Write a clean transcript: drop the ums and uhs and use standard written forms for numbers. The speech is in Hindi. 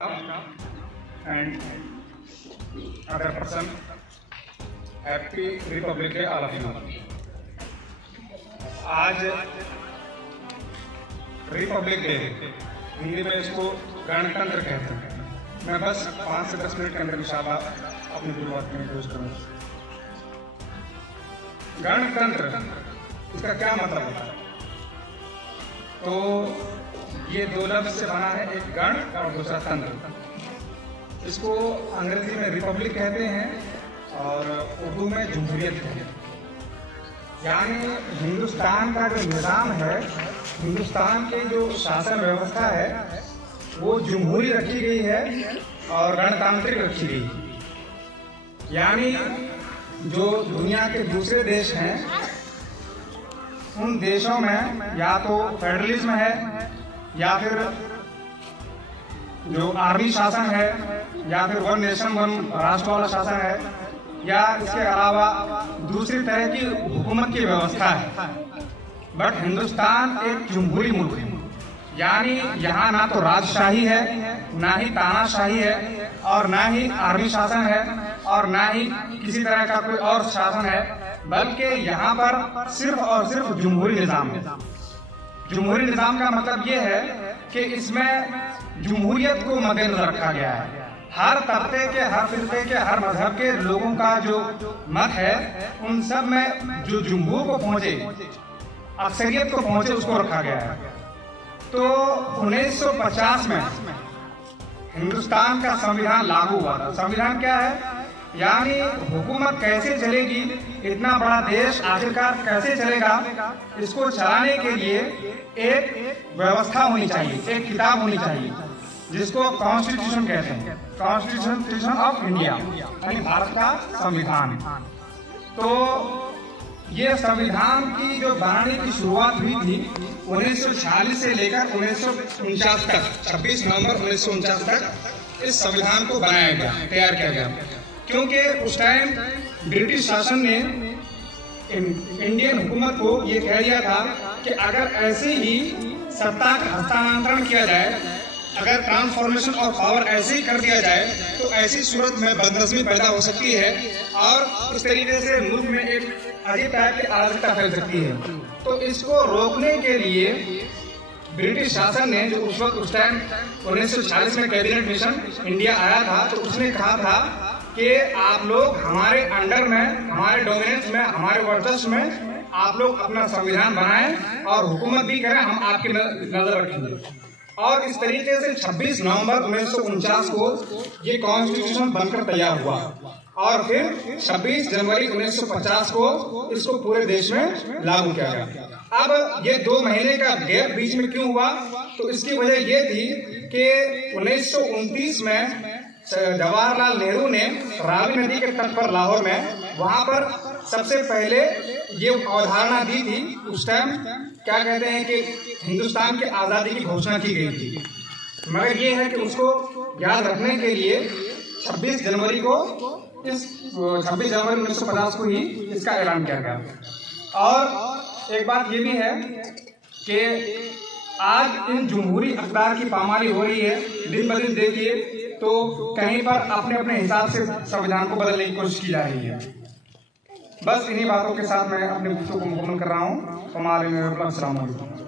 and other person. Happy Republic Day all of you. आज रिपब्लिक डे, हिंदी में इसको गणतंत्र कहते हैं। मैं बस 5 से 10 मिनट के अंदर इंशाल्लाह अपनी शुरुआत में पेश करूँगा। गणतंत्र इसका क्या मतलब होता है? तो ये दो लफ्ज से बना है, एक गण और दूसरा तंत्र। इसको अंग्रेजी में रिपब्लिक कहते हैं और उर्दू में जमहूरियत कहते हैं। यानी हिंदुस्तान का जो निज़ाम है, हिंदुस्तान की जो शासन व्यवस्था है, वो जमहूरी रखी गई है और गणतांत्रिक रखी गई है। यानी जो दुनिया के दूसरे देश हैं, उन देशों में या तो फेडरलिज्म है या फिर जो आर्मी शासन है या फिर वन नेशन वन राष्ट्र वाला शासन है, या इसके अलावा दूसरी तरह की हुकूमत की व्यवस्था है। बट हिंदुस्तान एक जमहूरी मुल्क है। यानी यहाँ ना तो राजशाही है, ना ही तानाशाही है, और ना ही आर्मी शासन है, और ना ही किसी तरह का कोई और शासन है, बल्कि यहाँ पर सिर्फ और सिर्फ जमहूरी निज़ाम है। जमहूरी निज़ाम का मतलब ये है कि इसमें जमहूरियत को मद्देनजर रखा गया है। हर तबके के, हर फिरके के, हर मजहब के लोगों का जो मत है, उन सब में जो जमहूर को पहुंचे, अक्सरियत को पहुंचे, उसको रखा गया है। तो 1950 में हिंदुस्तान का संविधान लागू हुआ था। संविधान क्या है? यानी हुकूमत कैसे चलेगी, इतना बड़ा देश आखिरकार कैसे चलेगा, इसको चलाने के लिए एक व्यवस्था होनी चाहिए, एक किताब होनी चाहिए, जिसको कॉन्स्टिट्यूशन कहते हैं। कॉन्स्टिट्यूशन ऑफ इंडिया यानी भारत का संविधान। तो ये संविधान की जो बनाने की शुरुआत हुई थी 1946 से लेकर 1949 तक, 26 नवंबर 1949 तक इस संविधान को बनाया गया, तैयार किया गया। क्योंकि उस टाइम ब्रिटिश शासन ने इंडियन हुकूमत को ये कह दिया था कि अगर ऐसे ही सत्ता का हस्तांतरण किया जाए, अगर ट्रांसफॉर्मेशन ऑफ पावर ऐसे ही कर दिया जाए, तो ऐसी सूरत में बदनज़मी पैदा हो सकती है और इस तरीके से मुल्क में एक अजीब टाइप की अराजकता फैल सकती है। तो इसको रोकने के लिए ब्रिटिश शासन ने, जो उस टाइम 1946 में कैबिनेट मिशन इंडिया आया था, तो उसने कहा था कि आप लोग हमारे अंडर में, हमारे डोमिनेंस में, हमारे वर्चस्व में आप लोग अपना संविधान बनाएं और हुकूमत भी करें, हम आपकी नजर रखेंगे। और इस तरीके से 26 नवंबर 1949 को ये कॉन्स्टिट्यूशन बनकर तैयार हुआ और फिर 26 जनवरी 1950 को इसको पूरे देश में लागू किया गया। अब ये 2 महीने का गैप बीच में क्यों हुआ? तो इसकी वजह ये थी कि 1929 में जवाहरलाल नेहरू ने रावी नदी के तट पर लाहौर में, वहां पर सबसे पहले ये अवधारणा दी थी। उस टाइम क्या कहते हैं कि हिंदुस्तान की आज़ादी की घोषणा की गई थी, मगर ये है कि उसको याद रखने के लिए 26 जनवरी 1950 को ही इसका ऐलान किया गया। और एक बात ये भी है कि आज इन जमहूरी अक़दार की पामाली हो रही है। दिन ब दिन देखिए तो कहीं पर अपने अपने हिसाब से संविधान को बदलने की कोशिश की जा रही है। बस इन्हीं बातों के साथ मैं अपने गुफ्तगू को मुकम्मल कर रहा हूँ। अस्सलाम वालेकुम।